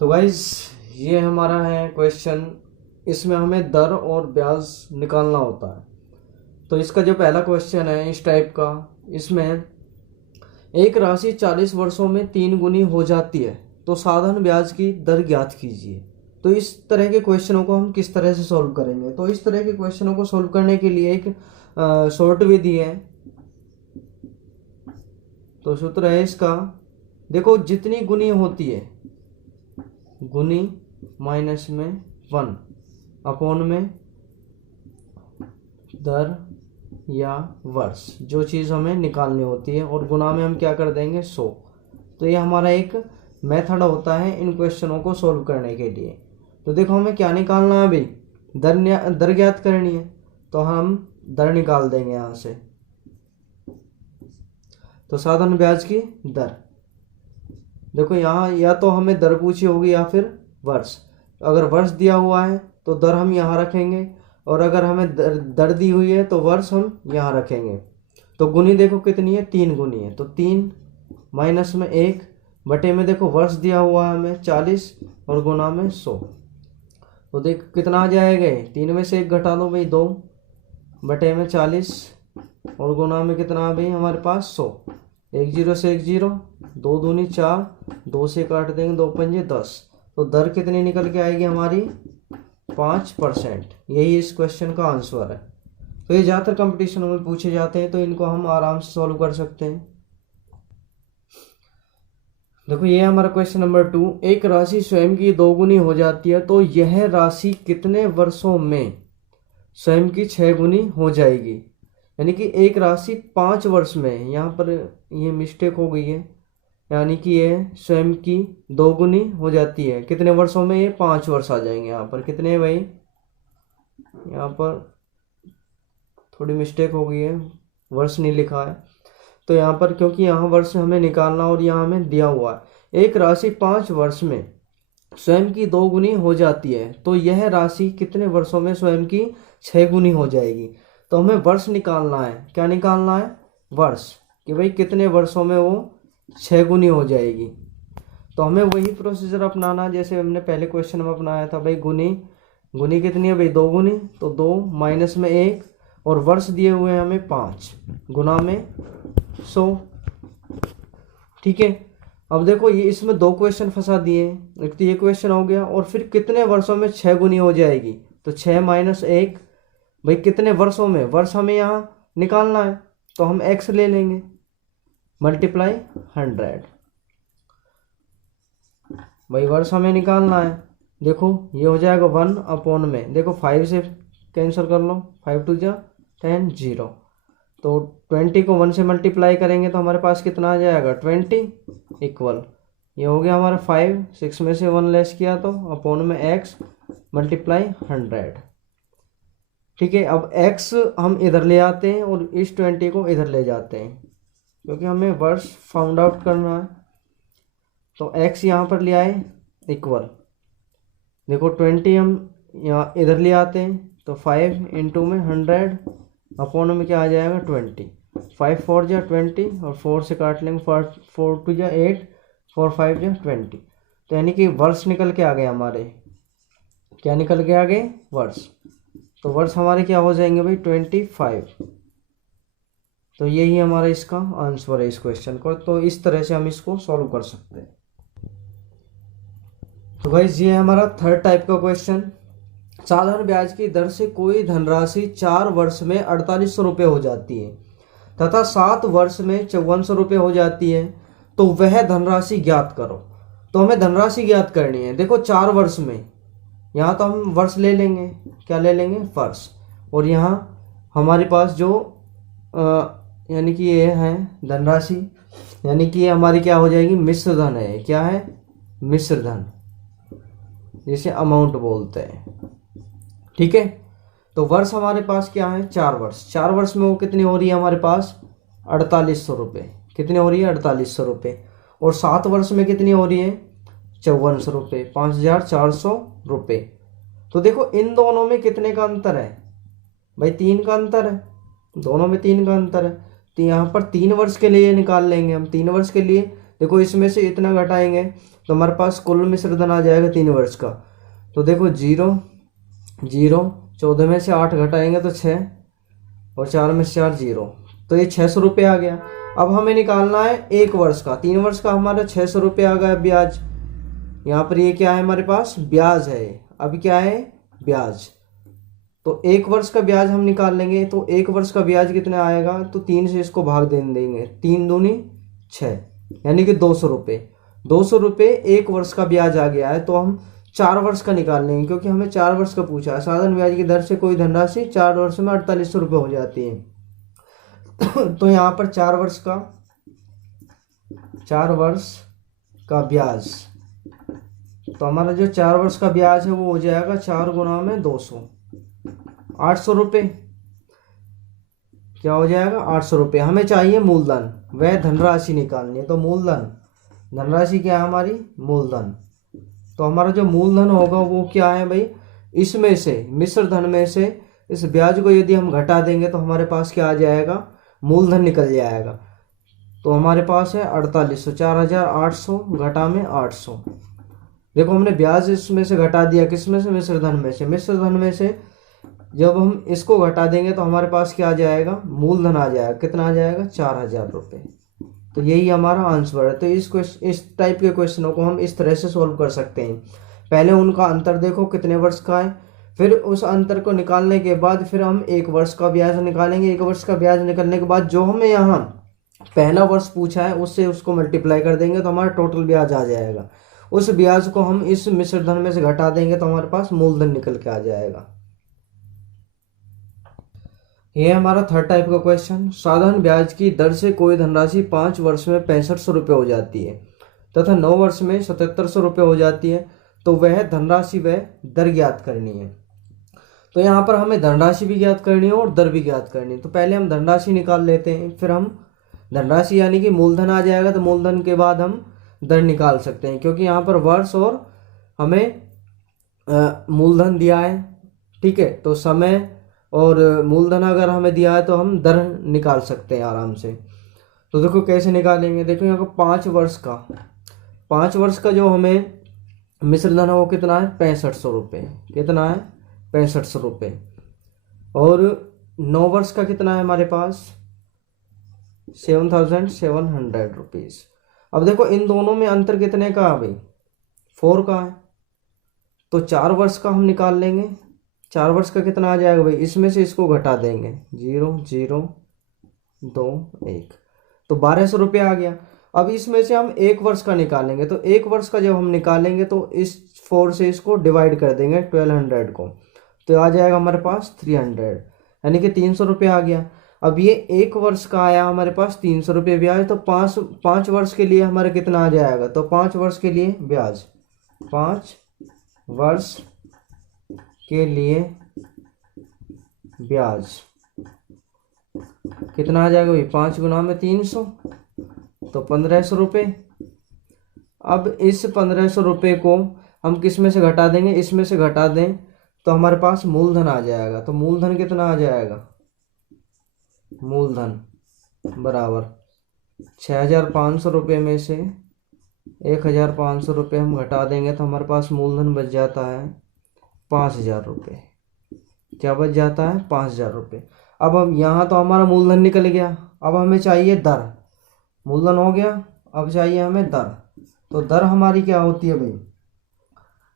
तो गाइस ये हमारा है क्वेश्चन। इसमें हमें दर और ब्याज निकालना होता है। तो इसका जो पहला क्वेश्चन है इस टाइप का, इसमें एक राशि 40 वर्षों में 3 गुनी हो जाती है तो साधारण ब्याज की दर ज्ञात कीजिए। तो इस तरह के क्वेश्चनों को हम किस तरह से सॉल्व करेंगे? तो इस तरह के क्वेश्चनों को सॉल्व करने के लिए एक शॉर्ट विधि है। तो सूत्र है इसका, देखो जितनी गुनी होती है, गुनी माइनस में 1 अपॉन में दर या वर्ष, जो चीज़ हमें निकालनी होती है, और गुना में हम क्या कर देंगे 100। तो ये हमारा एक मेथड होता है इन क्वेश्चनों को सॉल्व करने के लिए। तो देखो हमें क्या निकालना है भाई, दर ज्ञात करनी है, तो हम दर निकाल देंगे यहाँ से। तो साधारण ब्याज की दर, देखो यहाँ या तो हमें दर पूछी होगी या फिर वर्ष। अगर वर्ष दिया हुआ है तो दर हम यहाँ रखेंगे, और अगर हमें दर दी हुई है तो वर्ष हम यहाँ रखेंगे। तो गुनी देखो कितनी है, 3 गुनी है, तो 3 माइनस में 1 बटे में देखो वर्ष दिया हुआ है हमें 40 और गुना में 100। तो देख कितना आ जाएगा, 3 में से 1 घटा दो भाई, 2 बटे में 40 और गुना में कितना भाई हमारे पास 100। 1 0 से 1 0, 2 दूनी 4, 2 से काट देंगे 2 पंजे 10। तो दर कितनी निकल के आएगी हमारी 5%। यही इस क्वेश्चन का आंसर है। तो ये ज़्यादातर कंपटीशनों में पूछे जाते हैं, तो इनको हम आराम से सॉल्व कर सकते हैं। देखो ये हमारा क्वेश्चन नंबर 2, एक राशि स्वयं की 2 गुनी हो जाती है तो यह राशि कितने वर्षों में स्वयं की 6 गुनी हो जाएगी। यानी कि एक राशि 5 वर्ष में, यहाँ पर ये मिस्टेक हो गई है, यानी कि ये स्वयं की 2 गुनी हो जाती है कितने वर्षों में, ये 5 वर्ष आ जाएंगे। यहाँ पर कितने भाई, यहाँ पर थोड़ी मिस्टेक हो गई है, वर्ष नहीं लिखा है। तो यहाँ पर क्योंकि यहाँ वर्ष हमें निकालना और यहाँ हमें दिया हुआ है, एक राशि 5 वर्ष में स्वयं की 2 गुनी हो जाती है तो यह राशि कितने वर्षों में स्वयं की 6 गुनी हो जाएगी। तो हमें वर्ष निकालना है, क्या निकालना है, वर्ष, कि भाई कितने वर्षों में वो 6 गुनी हो जाएगी। तो हमें वही प्रोसीजर अपनाना जैसे हमने पहले क्वेश्चन में अपनाया था भाई, गुनी कितनी है भाई 2 गुनी, तो 2 माइनस में 1 और वर्ष दिए हुए हैं हमें 5 गुना में 100। ठीक है, अब देखो ये इसमें 2 क्वेश्चन फंसा दिए हैं। एक तो ये क्वेश्चन हो गया, और फिर कितने वर्षों में 6 गुनी हो जाएगी। तो 6 माइनस 1 भाई कितने वर्षों में, वर्ष हमें यहाँ निकालना है, तो हम x ले लेंगे मल्टीप्लाई 100। भाई वर्ष हमें निकालना है, देखो ये हो जाएगा 1 अपॉन में, देखो 5 से कैंसिल कर लो, 5 2 जा 10 0। तो 20 को 1 से मल्टीप्लाई करेंगे तो हमारे पास कितना आ जाएगा 20 इक्वल, ये हो गया हमारा 5, 6 में से 1 लेस किया तो अपॉन में x मल्टीप्लाई 100। ठीक है, अब x हम इधर ले आते हैं और इस 20 को इधर ले जाते हैं, क्योंकि हमें वर्ष फाउंड आउट करना है। तो x यहाँ पर ले आए इक्वल, देखो 20 हम यहाँ इधर ले आते हैं, तो 5 इंटू में 100 अपॉन में क्या आ जाएगा 20। 5 4 जा 20 और 4 से काट लेंगे, 4 2 जा 8, 4 5 जा 20। तो यानी कि वर्ष निकल के आ गए हमारे, क्या निकल के आ गए वर्ष। तो वर्ष हमारे क्या हो जाएंगे भाई 25। तो यही हमारा इसका आंसर है इस क्वेश्चन को। तो इस तरह से हम इसको सॉल्व कर सकते हैं। तो गाइस ये हमारा थर्ड टाइप का क्वेश्चन, साधारण ब्याज की दर से कोई धनराशि 4 वर्ष में 4800 रुपये हो जाती है तथा 7 वर्ष में 5400 रुपये हो जाती है, तो वह धनराशि ज्ञात करो। तो हमें धनराशि ज्ञात करनी है। देखो 4 वर्ष में, यहाँ तो हम वर्ष ले लेंगे, क्या ले लेंगे वर्ष, और यहाँ हमारे पास जो यानी कि ये है धनराशि, यानी कि ये हमारी क्या हो जाएगी मिश्र धन है। क्या है मिश्र धन, जिसे अमाउंट बोलते हैं। ठीक है, तो वर्ष हमारे पास क्या है 4 वर्ष। 4 वर्ष में वो कितनी हो रही है हमारे पास 4800 रुपये, कितनी हो रही है 4800 रुपये। और 7 वर्ष में कितनी हो रही है 5400 रुपये, 5400 रुपये। तो देखो इन दोनों में कितने का अंतर है भाई, 3 का अंतर है, दोनों में 3 का अंतर है। तो यहाँ पर 3 वर्ष के लिए निकाल लेंगे हम। 3 वर्ष के लिए देखो इसमें से इतना घटाएंगे तो हमारे पास कुल मिश्र धन आ जाएगा 3 वर्ष का। तो देखो 0 0, 14 में से 8 घटाएंगे तो 6, और 4 में से 4 0, तो ये 600 रुपये आ गया। अब हमें निकालना है 1 वर्ष का। 3 वर्ष का हमारा 600 रुपये आ गया ब्याज। यहाँ पर ये क्या है हमारे पास, ब्याज है। अब क्या है, ब्याज। तो 1 वर्ष का ब्याज हम निकाल लेंगे। तो 1 वर्ष का ब्याज कितना आएगा, तो 3 से इसको भाग दे देंगे, 3 दूनी 6, यानी कि 200 रुपये। 200 रुपये 1 वर्ष का ब्याज आ गया है। तो हम 4 वर्ष का निकाल लेंगे, क्योंकि हमें 4 वर्ष का पूछा है। साधारण ब्याज की दर से कोई धनराशि 4 वर्ष में 4800 रुपये हो जाती है। तो यहाँ पर 4 वर्ष का ब्याज, तो हमारा जो 4 वर्ष का ब्याज है वो हो जाएगा 4 गुना में 200, 800 रुपये। क्या हो जाएगा, 800 रुपये। हमें चाहिए मूलधन, वह धनराशि निकालनी है। तो मूलधन, धनराशि क्या है हमारी, मूलधन। तो हमारा जो मूलधन होगा वो क्या है भाई, इसमें से, मिश्र धन में से इस ब्याज को यदि हम घटा देंगे तो हमारे पास क्या आ जाएगा, मूलधन निकल जाएगा। तो हमारे पास है 4800, 4800 घटा में 800। देखो हमने ब्याज इसमें से घटा दिया, किसमें से, मिश्र धन में से। मिश्र धन में से जब हम इसको घटा देंगे तो हमारे पास क्या आ जाएगा, मूलधन आ जाएगा। कितना आ जाएगा, 4000 रुपये। तो यही हमारा आंसर है। तो इस टाइप के क्वेश्चनों को हम इस तरह से सॉल्व कर सकते हैं। पहले उनका अंतर देखो कितने वर्ष का है, फिर उस अंतर को निकालने के बाद फिर हम 1 वर्ष का ब्याज निकालेंगे। 1 वर्ष का ब्याज निकलने के बाद जो हमें यहाँ पहला वर्ष पूछा है उससे उसको मल्टीप्लाई कर देंगे तो हमारा टोटल ब्याज आ जाएगा। उस ब्याज को हम इस मिश्र धन में से घटा देंगे तो हमारे पास मूलधन निकल के आ जाएगा। ये हमारा थर्ड टाइप का क्वेश्चन। साधारण ब्याज की दर से कोई धनराशि 5 वर्ष में 6500 रुपये हो जाती है तथा 9 वर्ष में 7700 रुपये हो जाती है, तो वह धनराशि वह दर ज्ञात करनी है। तो यहाँ पर हमें धनराशि भी ज्ञात करनी है और दर भी ज्ञात करनी है। तो पहले हम धनराशि निकाल लेते हैं, फिर हम धनराशि यानी कि मूलधन आ जाएगा, तो मूलधन के बाद हम दर निकाल सकते हैं, क्योंकि यहाँ पर वर्ष और हमें मूलधन दिया है। ठीक है, तो समय और मूलधन अगर हमें दिया है तो हम दर निकाल सकते हैं आराम से। तो देखो कैसे निकालेंगे, देखो यहाँ पर 5 वर्ष का जो हमें मिश्र धन है वो कितना है, 6500 रुपये। कितना है, 6500 रुपये। और 9 वर्ष का कितना है हमारे पास, 7700 रुपीज़। अब देखो इन दोनों में अंतर कितने का है भाई, 4 का है। तो 4 वर्ष का हम निकाल लेंगे। 4 वर्ष का कितना आ जाएगा भाई, इसमें से इसको घटा देंगे, 0 0 2 1, तो 1200 रुपये आ गया। अब इसमें से हम 1 वर्ष का निकालेंगे। तो 1 वर्ष का जब हम निकालेंगे तो इस 4 से इसको डिवाइड कर देंगे 1200 को, तो आ जाएगा हमारे पास 300, यानी कि 300 रुपये आ गया। अब ये 1 वर्ष का आया हमारे पास 300 रुपये ब्याज। तो 5 वर्ष के लिए हमारा कितना आ जाएगा, तो 5 वर्ष के लिए ब्याज, 5 वर्ष के लिए ब्याज कितना आ जाएगा भाई, 5 गुना में 300, तो 1500 रुपये। अब इस 1500 रुपये को हम किस में से घटा देंगे, इसमें से घटा दें तो हमारे पास मूलधन आ जाएगा। तो मूलधन कितना आ जाएगा, मूलधन बराबर 6500 रुपये में से 1500 रुपये हम घटा देंगे तो हमारे पास मूलधन बच जाता है 5000 रुपये। क्या बच जाता है, 5000 रुपये। अब हम यहाँ तो हमारा मूलधन निकल गया, अब हमें चाहिए दर। मूलधन हो गया, अब चाहिए हमें दर। तो दर हमारी क्या होती है भाई,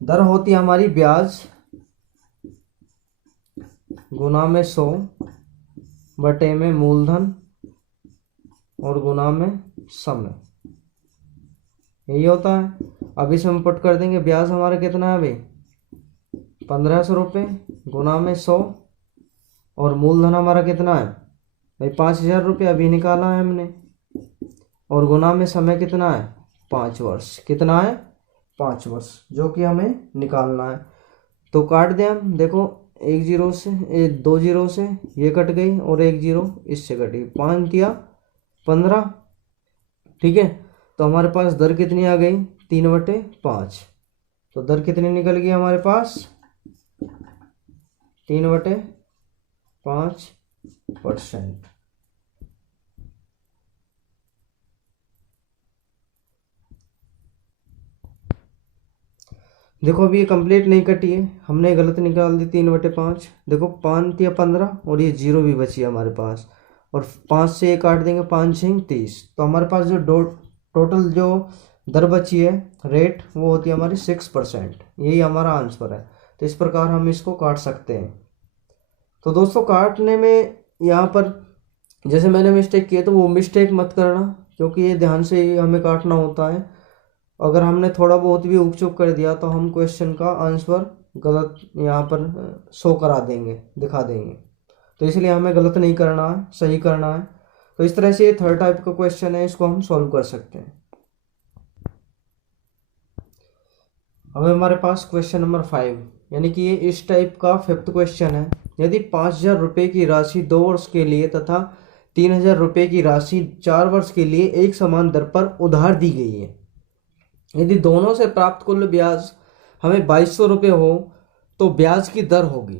दर होती है हमारी ब्याज गुना में 100 बटे में मूलधन और गुना में समय, यही होता है। अब इसमें हम पुट कर देंगे, ब्याज हमारा कितना है भाई, 1500 रुपये गुना में 100, और मूलधन हमारा कितना है भाई, 5000 रुपये अभी निकाला है हमने, और गुना में समय कितना है, 5 वर्ष। कितना है, 5 वर्ष, जो कि हमें निकालना है। तो काट दें हम, देखो 1 0 से 2 0 से ये कट गई और 1 0 इससे कट गई, 5 दिया 15। ठीक है, तो हमारे पास दर कितनी आ गई, 3/5। तो दर कितनी निकल गई हमारे पास, 3/5%। देखो अभी ये कंप्लीट नहीं कटी है, हमने गलत निकाल दी 3/5। देखो 5 या 15 और ये 0 भी बची है हमारे पास, और 5 से ये काट देंगे, 5 6 30। तो हमारे पास जो टोटल जो दर बची है रेट, वो होती है हमारी 6%। यही हमारा आंसर है। तो इस प्रकार हम इसको काट सकते हैं। तो दोस्तों काटने में यहाँ पर जैसे मैंने मिस्टेक की है तो वो मिस्टेक मत करना, क्योंकि ये ध्यान से ही हमें काटना होता है। अगर हमने थोड़ा बहुत भी ऊक चूक कर दिया तो हम क्वेश्चन का आंसर गलत यहाँ पर शो करा देंगे, दिखा देंगे। तो इसलिए हमें गलत नहीं करना है, सही करना है। तो इस तरह से ये थर्ड टाइप का क्वेश्चन है, इसको हम सॉल्व कर सकते हैं। अब हमारे पास क्वेश्चन नंबर 5, यानी कि ये इस टाइप का फिफ्थ क्वेश्चन है। यदि 5,000 रुपये की राशि 2 वर्ष के लिए तथा 3,000 रुपये की राशि 4 वर्ष के लिए एक समान दर पर उधार दी गई है, यदि दोनों से प्राप्त कुल ब्याज हमें 2200 रुपये हो तो ब्याज की दर होगी।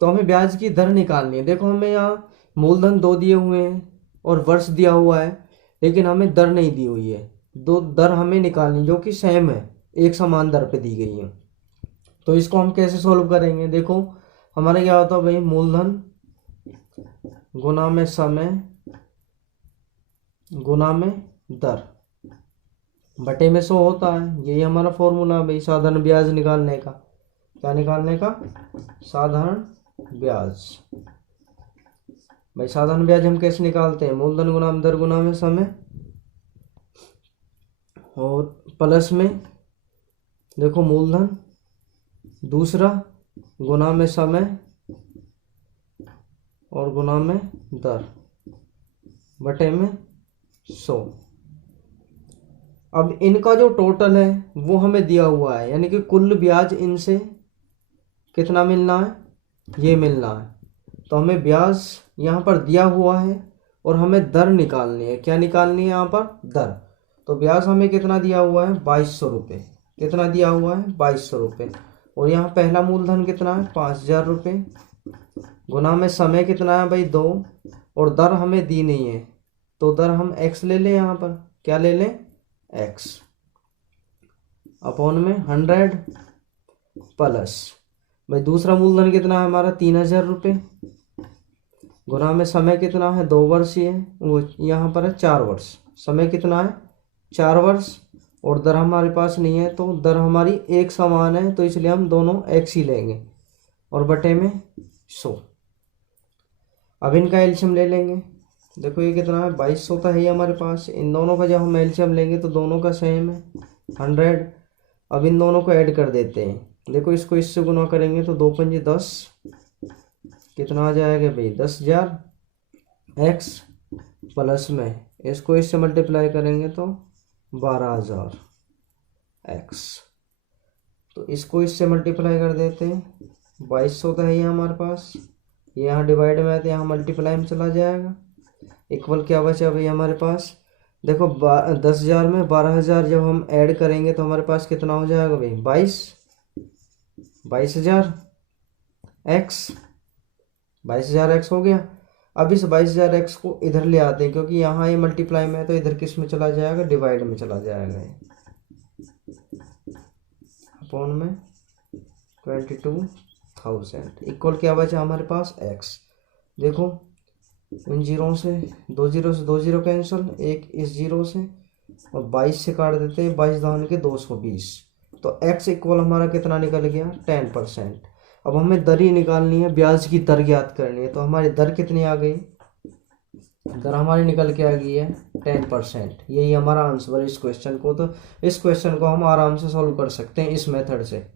तो हमें ब्याज की दर निकालनी है। देखो हमें यहाँ मूलधन 2 दिए हुए हैं और वर्ष दिया हुआ है, लेकिन हमें दर नहीं दी हुई है। दो दर हमें निकालनी जो कि सेम है, एक समान दर पे दी गई है। तो इसको हम कैसे सॉल्व करेंगे? देखो हमारे क्या होता है भाई, मूलधन गुना में समय गुना में दर बटे में 100 होता है। यही हमारा फॉर्मूला भाई साधारण ब्याज निकालने का। क्या निकालने का? साधारण ब्याज। भाई साधारण ब्याज हम कैसे निकालते हैं? मूलधन गुना में दर गुना में समय, और प्लस में देखो मूलधन दूसरा गुना में समय और गुना में दर बटे में 100। अब इनका जो टोटल है वो हमें दिया हुआ है, यानी कि कुल ब्याज इनसे कितना मिलना है, ये मिलना है। तो हमें ब्याज यहाँ पर दिया हुआ है और हमें दर निकालनी है। क्या निकालनी है यहाँ पर? दर। तो ब्याज हमें कितना दिया हुआ है? 2200 रुपये। कितना दिया हुआ है? 2200 रुपये। और यहाँ पहला मूलधन कितना है? 5000 रुपये। गुना में समय कितना है भाई? 2। और दर हमें दी नहीं है, तो दर हम x ले लें। यहाँ पर क्या ले लें? x अपॉन में 100 प्लस भाई दूसरा मूलधन कितना है हमारा? 3000 रुपये। गुना में समय कितना है? 2 वर्ष ही है, वो यहाँ पर है 4 वर्ष। समय कितना है? 4 वर्ष। और दर हमारे पास नहीं है, तो दर हमारी एक समान है, तो इसलिए हम दोनों x ही लेंगे और बटे में 100। अब इनका एलसीएम ले लेंगे। देखो ये कितना है? 2200 तो है ही हमारे पास। इन दोनों का जब हम एलसीएम लेंगे तो दोनों का सेम है 100। अब इन दोनों को ऐड कर देते हैं। देखो इसको इससे गुना करेंगे तो 2 पंजे 10, कितना आ जाएगा भाई? 10,000 x प्लस में इसको इससे मल्टीप्लाई करेंगे तो 12,000 x। तो इसको इससे मल्टीप्लाई कर देते हैं। 2200 तो है ही हमारे पास, ये यहाँ डिवाइड में है तो यहाँ मल्टीप्लाई में चला जाएगा। इक्वल क्या बचा भाई हमारे पास? देखो 10,000 में 12,000 जब हम ऐड करेंगे तो हमारे पास कितना हो जाएगा भाई? 22,000 x। 22,000 x हो गया। अब इस 22,000 x को इधर ले आते हैं, क्योंकि यहाँ ये मल्टीप्लाई में है तो इधर किस में चला जाएगा? डिवाइड में चला जाएगा। अपॉन में 22,000 इक्वल क्या बचा हमारे पास? x। देखो इन जीरो से 2 जीरो से 2 जीरो कैंसिल, एक इस जीरो से, और 22 से काट देते हैं। 22 दान के 220। तो x इक्वल हमारा कितना निकल गया? 10%। अब हमें दर ही निकालनी है, ब्याज की दर ज्ञात करनी है। तो हमारी दर कितनी आ गई? दर हमारी निकल के आ गई है 10%। यही हमारा आंसर है इस क्वेश्चन को। तो इस क्वेश्चन को हम आराम से सॉल्व कर सकते हैं इस मेथड से।